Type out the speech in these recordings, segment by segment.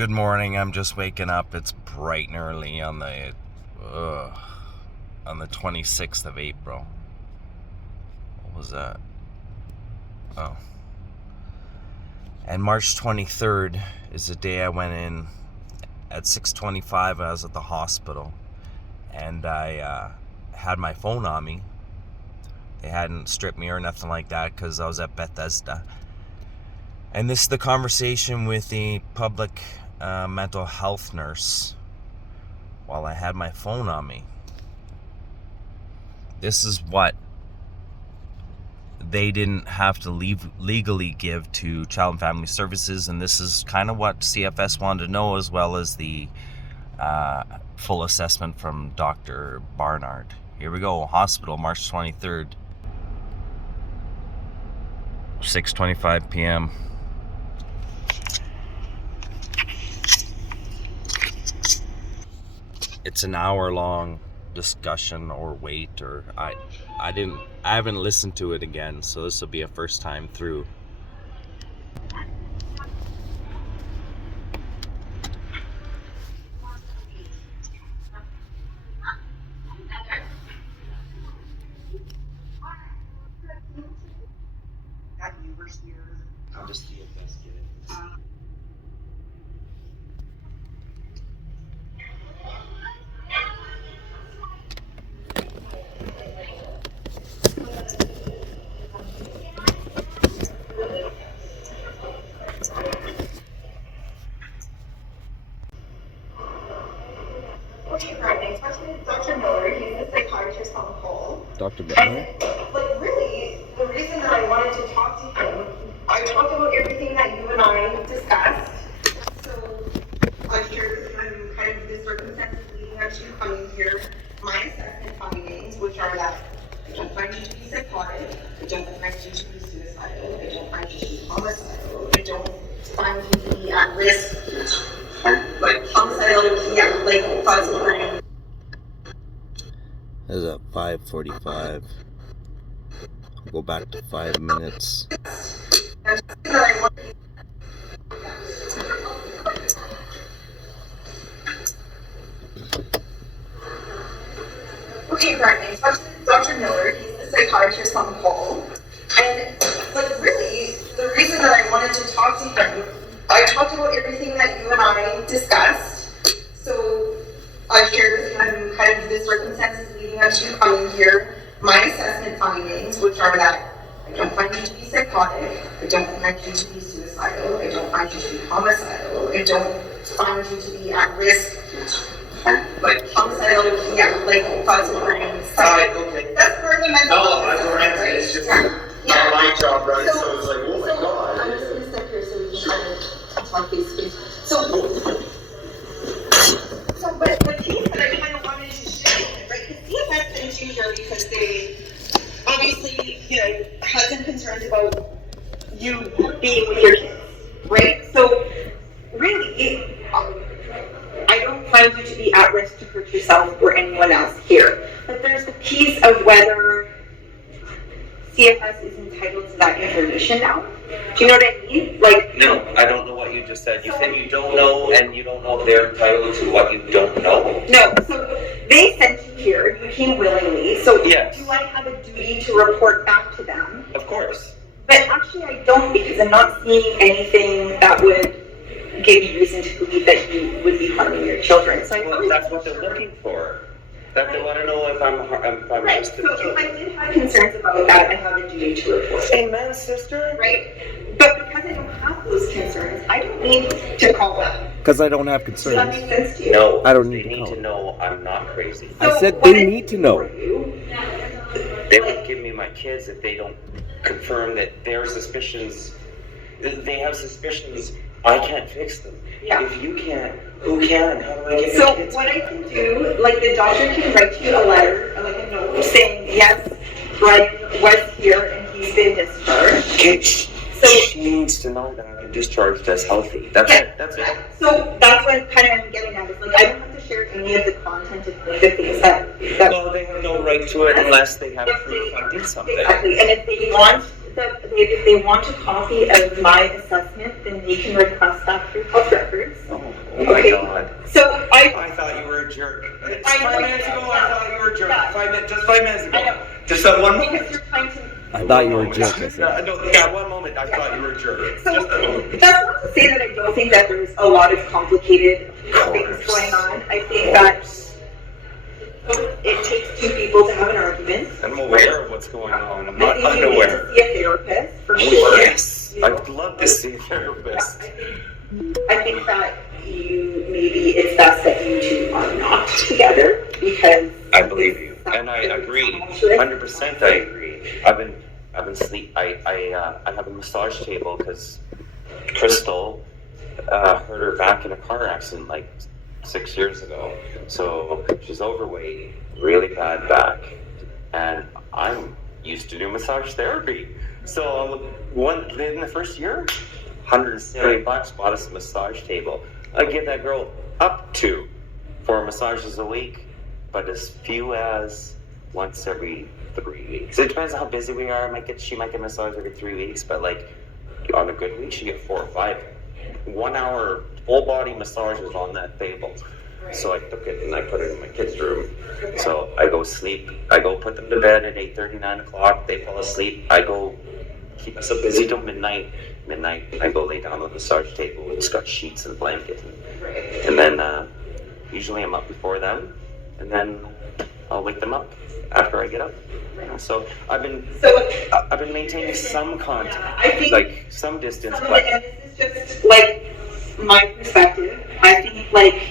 Good morning. I'm just waking up. It's bright and early on the 26th of April. What was that? Oh. And March 23rd is the day I went in at 6:25. I was at the hospital, and I had my phone on me. They hadn't stripped me or nothing like that because I was at Bethesda. And this is the conversation with the public mental health nurse while I had my phone on me. This is what they didn't have to legally give to Child and Family Services, and this is kind of what CFS wanted to know, as well as the full assessment from Dr. Barnard. Here we go. Hospital, March 23rd, 6:25 p.m. It's an hour-long discussion or wait, or I haven't listened to it again, so this will be a first time through. I'll just see if that's good. Dr. Miller, he's a psychiatrist on call. Dr. Miller? Really, the reason that I wanted to talk to him, I talked about everything that you and I discussed. So I shared with him kind of the circumstances leading up to you coming here, my assessment findings, which are that I don't find you to be psychotic, I don't find you to be suicidal, I don't find you to be homicidal, I don't find you to be at risk. Like homicidal, yeah, like thoughts of crime. This is at 5:45. I'll go back to 5 minutes. Okay, Brian, Dr. Miller, he's a psychiatrist on call. And really, the reason that I wanted to talk to him, I talked about everything that you and I discussed. So I shared with him kind of the circumstances leading up to you coming here, my assessment findings, which are that I don't find you to be psychotic, I don't find you to be suicidal, I don't find you to be homicidal, I don't find you to be at risk. Like homicidal, yeah, like thoughts of crime. Okay. That's where he meant. No, I'm correct. It's just not my job, right? So it's like, oh my God. I'm just going to step here so we can kind of talk face to face. But the piece that I kind of wanted to share, right? Because CFS sent you here because they obviously, had some concerns about you being with your kids, right? So really, I don't find you to be at risk to hurt yourself or anyone else here. But there's the piece of whether CFS is entitled to that information now. Do you know what I mean? No, I don't know what you just said. You said you don't know, and you don't know if they're entitled to what you don't know. No, so they sent you here, you came willingly, so Yes. do I have a duty to report back to them? Of course. But actually I don't, because I'm not seeing anything that would give you reason to believe that you would be harming your children. So Well, that's what they're looking for. That they want to know if I'm right, risking so the if children. I did have concerns about that, I have a duty to report. Amen, sister. Right? But because I don't have those concerns, I don't need to call them. Because I don't have Does that concerns. make sense to you? No, I don't they need to need know. to know I'm not crazy. I So said what they I need to do know. for you, They won't give me my kids if they don't confirm that their suspicions, they have suspicions. I can't fix them. Yeah. If you can't, who can? How do I get So my kids? what I can do, like the doctor can write you a letter, like a note saying, yes, Brian was here and he's been discharged. Okay, So she needs to know that I've been discharged as healthy. That's it. That's it. So that's what kind of I'm getting at. Is like I don't have to share any of the content of the things that Well, they have no right to it unless they have proof I did something. exactly. And if they want if they want a copy of my assessment, then they can request that through health records. Oh. Just that one moment. Because you're trying to. I thought you were a jerk. I said. No, that one moment I thought you were a jerk. So Just that moment. that's not to say that I don't think that there's a lot of complicated things going on. I think that it takes two people to have an argument. I'm aware of what's going on. I'm I not think you need unaware. to see a therapist for sure. Yes, You know? I'd love to see a therapist. I think that maybe it's best that you two are not together because I believe you, and I agree. 100%, I agree. I've been sleep. I have a massage table because Crystal hurt her back in a car accident like 6 years ago. So she's overweight, really bad back, and I'm used to do massage therapy. So in the first year, $170 bought us a massage table. I give that girl up to 4 massages a week, but as few as once every 3 weeks. It depends on how busy we are. She might get massage every 3 weeks, but like on a good week, she get 4 or 5 1-hour full body massages on that table. So I took it and I put it in my kids' room. So I go sleep. I go put them to bed at 8:30, 9 o'clock. They fall asleep. I go keep myself busy till midnight. I go lay down on the massage table. It's got sheets and blankets. And then usually I'm up before them. And then I'll wake them up after I get up. So I've been maintaining some contact, I think like some distance. and this is just like my perspective. I think like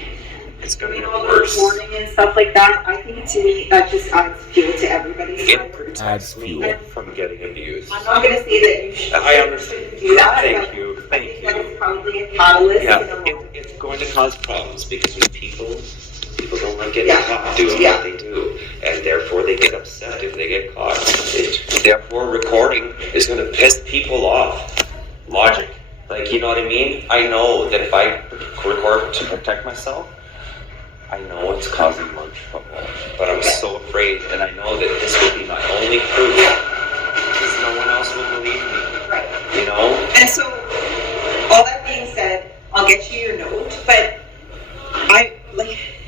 It's gonna doing get all the worse. recording and stuff like that. I think to me that just adds fuel to everybody's It fire. protects me from getting abused. I'm not going to say that you should. I understand. Do that. Thank but you. I Thank think that you. it's probably a catalyst. Yeah, in a lot of it's going to cause problems because when people don't like getting Yeah. caught doing Yeah. what they do, and therefore they get upset if they get caught. Therefore, recording is going to piss people off. Logic, like you know what I mean? I know that if I record to protect myself, I know it's causing much trouble, but I'm so afraid, and I know that this will be my only proof because no one else will believe me. Right. You know? And so, all that being said, I'll get you your note, but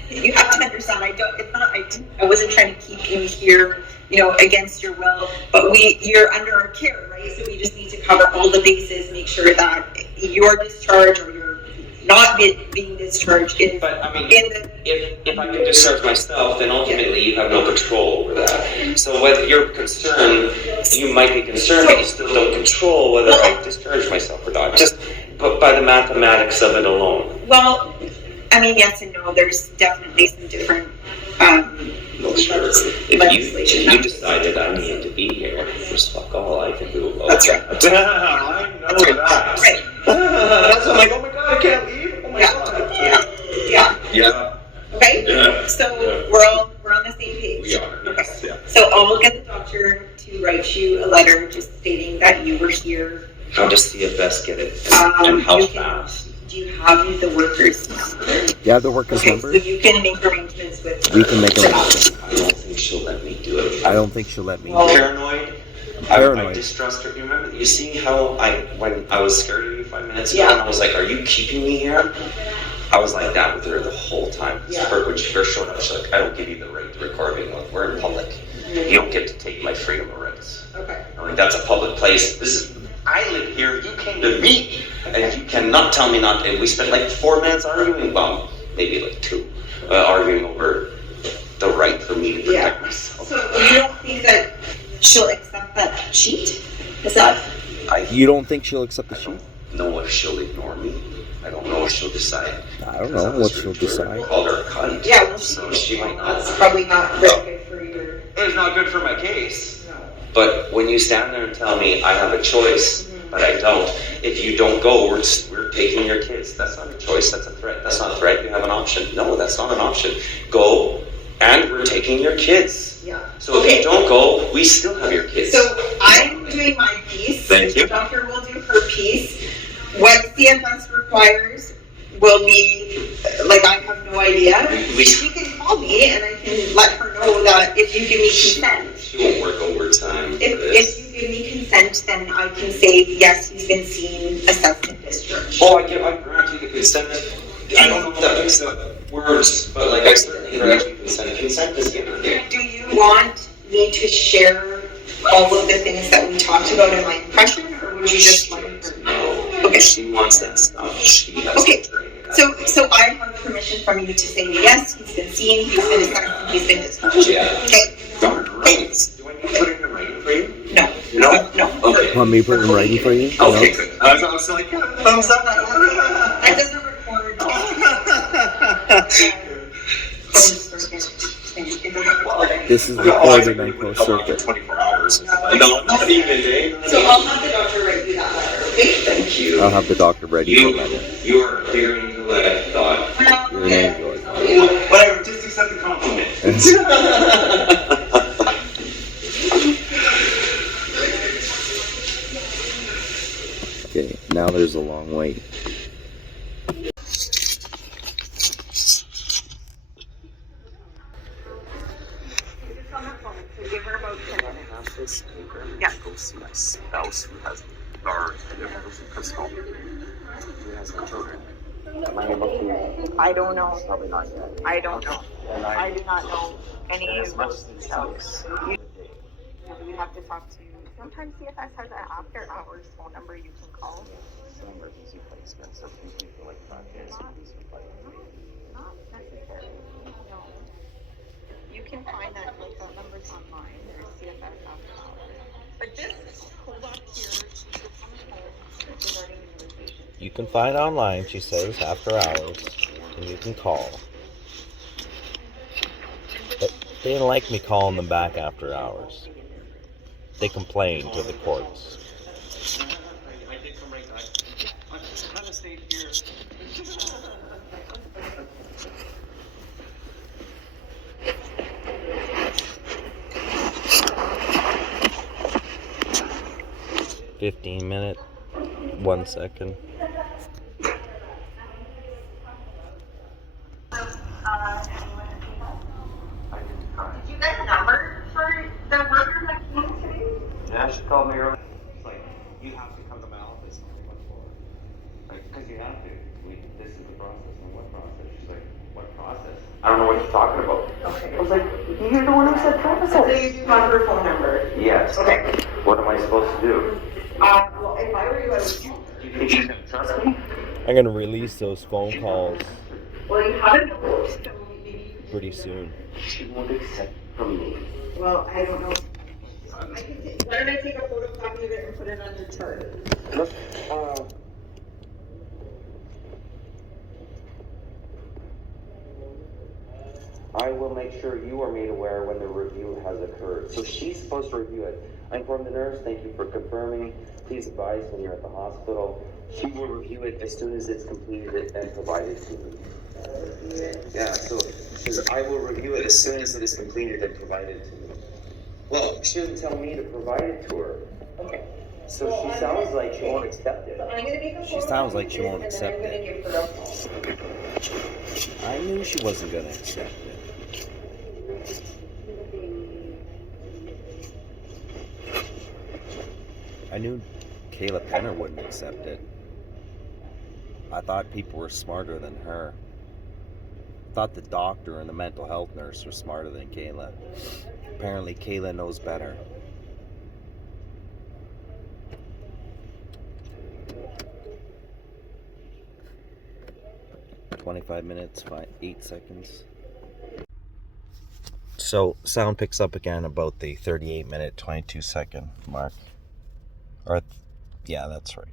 you have to understand, I wasn't trying to keep you here, against your will, but you're under our care, right? So we just need to cover all the bases, make sure that your discharge or your not being discharged is But I mean, in the. if I can discharge myself, then ultimately you have no control over that. So whether you're concerned, you might be concerned, but you still don't control whether I discharge myself or not. Just by the mathematics of it alone. Well, I mean, yes and no. There's definitely some different Well, sure. legislation. If you decided I needed to be here, there's fuck all I can do about That's right. that. I know that. Right. That's I'm like, oh my god, I can't leave. Oh my god. Yeah. Okay. Yeah. So Yeah. we're on the same page. We are. Yes. Okay. Yeah. So I'll get the doctor to write you a letter just stating that you were here. How does CFS get it? And how fast? Do you have the worker's number? Yeah, the worker's Okay, number. so you can make arrangements with her. We can make arrangements. I don't think she'll let me do it. I don't think she'll let me. Well, Paranoid. I Paranoid. distrust her. You remember? You see how when I was scared of you 5 minutes ago, Yeah. and I was like, "Are you keeping me here?" I was like that with her the whole time. Yeah. When she first showed up, she's like, "I don't give you the right to record me. Look, we're in public. You don't get to take my freedom of rights." Okay. I'm like, "That's a public place. I live here. You came to me, and you cannot tell me not." And we spent like 4 minutes arguing, well, maybe like 2, arguing over the right for me to protect myself. So you don't think that she'll accept that sheet? Is that? You don't think she'll accept the sheet? Know if she'll ignore me. I don't know if she'll decide. I don't know what she'll decide. I called her a cunt. Yeah, well, So she might not. That's probably not very good for your. It's not good for my case. No. But when you stand there and tell me I have a choice, but I don't, if you don't go, we're taking your kids. That's not a choice, that's a threat. That's not a threat, you have an option. No, that's not an option. Go, and we're taking your kids. Yeah. So if you don't go, we still have your kids. So I'm doing my piece. Thank you. The doctor will do her piece. What CFS requires will be, I have no idea. She can call me and I can let her know that if you give me consent. She won't work overtime for If this. you give me consent, then I can say, yes, he's been seen, assessed, and discharged. Oh, I grant you the consent. I don't know if that makes up words, but I certainly grant you consent. Consent is given. Do you want me to share all of the things that we talked about in my impression, or would you just let her know? Okay. She wants that stuff. She has Okay. to train that. So I have permission from you to say yes, he's been seen, he's been assessed, he's been discharged. Yeah. Okay. Darn right. Do I need to put it in writing for you? No. No? No. Okay. Want me to put it in writing for you? Okay, good. I was like, yeah, thumbs up. That doesn't record. This is recorded on closed circuit. 24 hours. No, not even, eh? So I'll have the doctor write you that letter, okay? Thank you. I'll have the doctor ready for that. You are a clear angel that I thought. You're an angel. Whatever, just accept the compliment. Okay, now there's a long wait. Yeah. Go see my spouse who has, or Crystal, who has no children. Am I able to? I don't know. Probably not yet. I don't know. And I do not know any and as of much those as it details. sucks, You have to talk to, sometimes CFS has an after hours phone number you can call. some emergency placements, so usually for like projects, Not necessarily, no. You can find that, like, that number's online, there's CFS after hours. But just hold on to your, regarding utilization. You can find online, she says, after hours, and you can call. But they didn't like me calling them back after hours. They complained to the courts. I did come right back. I kind of stayed here. 15 minute, 1 second. Did you get a number for the worker that came today? Yeah, she called me earlier. She's like, you have to come to my office. I'm like, what for? Like, because you have to. This is the process. And what process? She's like, what process? I don't know what you're talking about. Okay. I was like, you're the one who said process. So you do have her phone number? Yes. Okay. What am I supposed to do? Well, if I were you, I would. Do you think she's going to trust me? I'm gonna release those phone calls Well, you have a number, so maybe you could. pretty soon. She won't accept from me. Well, I don't know. I can take, why don't I take a photocopy of it and put it on your chart? Look, I will make sure you are made aware when the review has occurred. So she's supposed to review it. I informed the nurse, thank you for confirming. Please advise when you're at the hospital. She will review it as soon as it's completed and provided to me. Yeah, so she says, I will review it as soon as it is completed and provided to me. Well, she doesn't tell me to provide it to her. Okay. So she sounds like she won't accept it. So I'm gonna make a She sounds like she photocopy won't of this, and accept then I'm it. gonna give her a call. I knew she wasn't gonna accept it. I knew Kayla Penner wouldn't accept it. I thought people were smarter than her. I thought the doctor and the mental health nurse were smarter than Kayla. Apparently Kayla knows better. "25 minutes, 8 seconds." So sound picks up again about the 38-minute, 22-second mark. Or, yeah, that's right.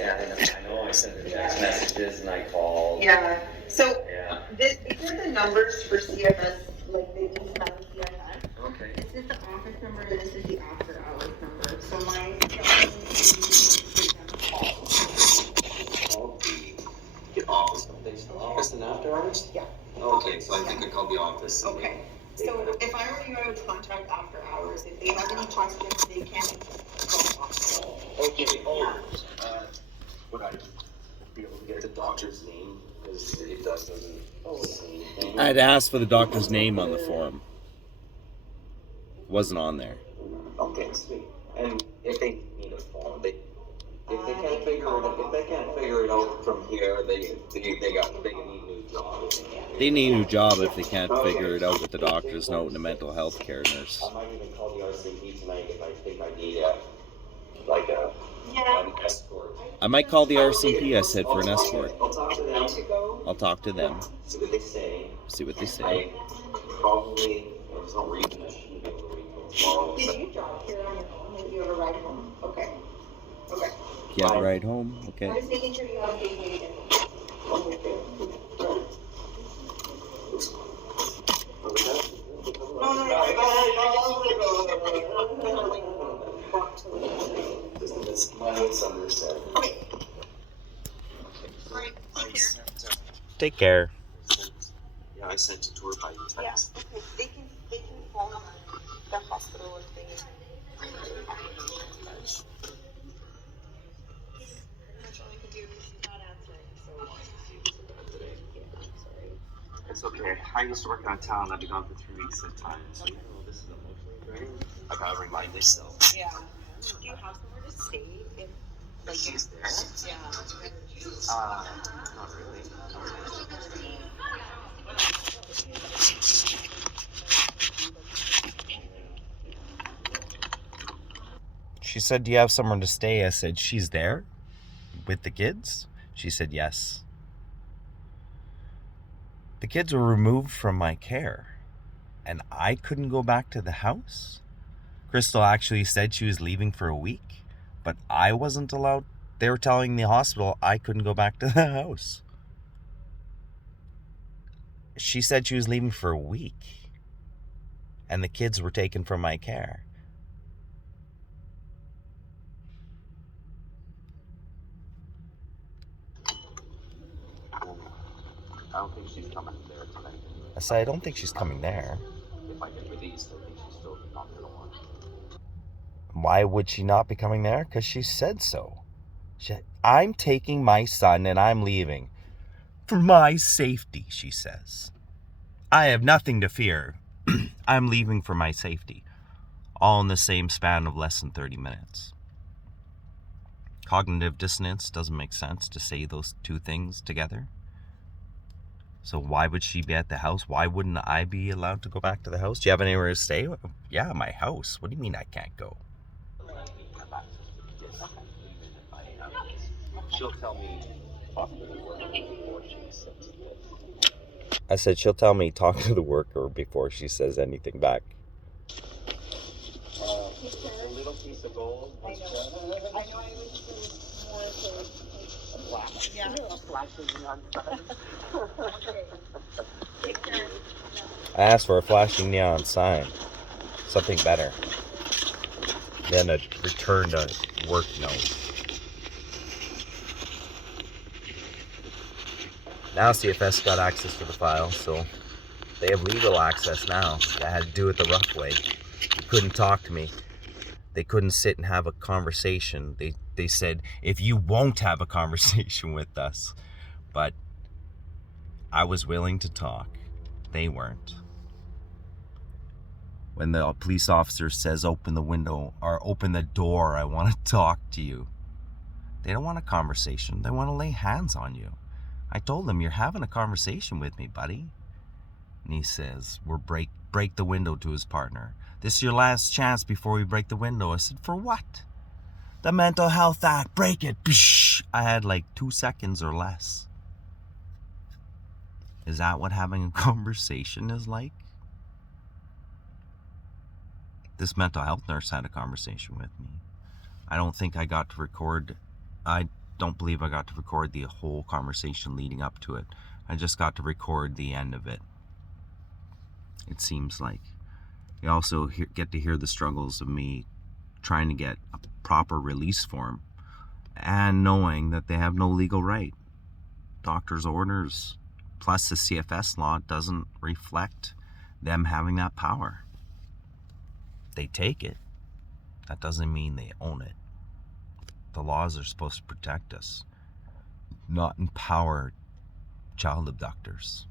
I know I sent her text messages and I called. Yeah, so Yeah. these are the numbers for CFS, like the East Mountain CFS. Okay. This is the office number, and this is the after hours number, so my. Called the office. Office and after hours? Yeah. Okay, so I think I called the office. Okay, so if I were you, I would contact after hours, if they have any questions, they can call off. Okay, Yeah. what I get the doctor's name, because it doesn't say anything. I'd asked for the doctor's name on the form. Wasn't on there. Okay, sweet. And if they need a form, if they can't figure it out from here, they need new job. They need a new job if they can't figure it out with the doctor's note and the mental health care nurse. I might even call the RCP tonight if I think I need an escort. I might call the RCP, I said, for an escort. I'll talk to them. I'll talk to them. See what they say. See what they say. I probably, there's no reason I shouldn't be able to read them tomorrow. Did you drive here on your own? Did you have a ride home? Okay. Okay. You have a ride home? Okay. I'm just making sure you have a big meeting. Take care. Yeah, I sent it to her by text. Yeah, okay. They can phone the hospital if they need. That's all I can do because he's not answering, so. It's okay. I used to work out of town. I've been gone for 3 weeks at a time. So you know this is emotionally draining. I gotta remind myself. Yeah. Do you have somewhere to stay if Like she's there? yeah. Not really. She said, do you have somewhere to stay? I said, she's there? With the kids? She said, yes. The kids were removed from my care, and I couldn't go back to the house? Crystal actually said she was leaving for a week, but I wasn't allowed. They were telling the hospital I couldn't go back to the house. She said she was leaving for a week, and the kids were taken from my care. I don't think she's coming there tonight. I said, I don't think she's coming there. If I get released, I think she's still not gonna want. Why would she not be coming there? Because she said so. I'm taking my son and I'm leaving. For my safety, she says. I have nothing to fear. I'm leaving for my safety. All in the same span of less than 30 minutes. Cognitive dissonance doesn't make sense to say those two things together. So why would she be at the house? Why wouldn't I be allowed to go back to the house? Do you have anywhere to stay? Yeah, my house. What do you mean I can't go? She'll tell me before she says this. I said, she'll tell me talk to the worker before she says anything back. A little piece of gold. I know I was more so Flash. yeah. Flashing neon sign. Okay. Take care. I asked for a flashing neon sign. Something better. Then a return to work note. Now CFS got access to the file, so they have legal access now. I had to do it the rough way. They couldn't talk to me. They couldn't sit and have a conversation. They said, if you won't have a conversation with us. But I was willing to talk. They weren't. When the police officer says, open the window or open the door, I want to talk to you. They don't want a conversation. They want to lay hands on you. I told him, you're having a conversation with me, buddy. And he says, we'll break the window to his partner. This is your last chance before we break the window. I said, for what? The Mental Health Act, break it. Psh! I had like 2 seconds or less. Is that what having a conversation is like? This mental health nurse had a conversation with me. I don't think I got to record. I don't believe I got to record the whole conversation leading up to it. I just got to record the end of it. It seems like. You also get to hear the struggles of me trying to get a proper release form and knowing that they have no legal right. Doctor's orders plus the CFS law doesn't reflect them having that power. They take it. That doesn't mean they own it. The laws are supposed to protect us. not empower child abductors.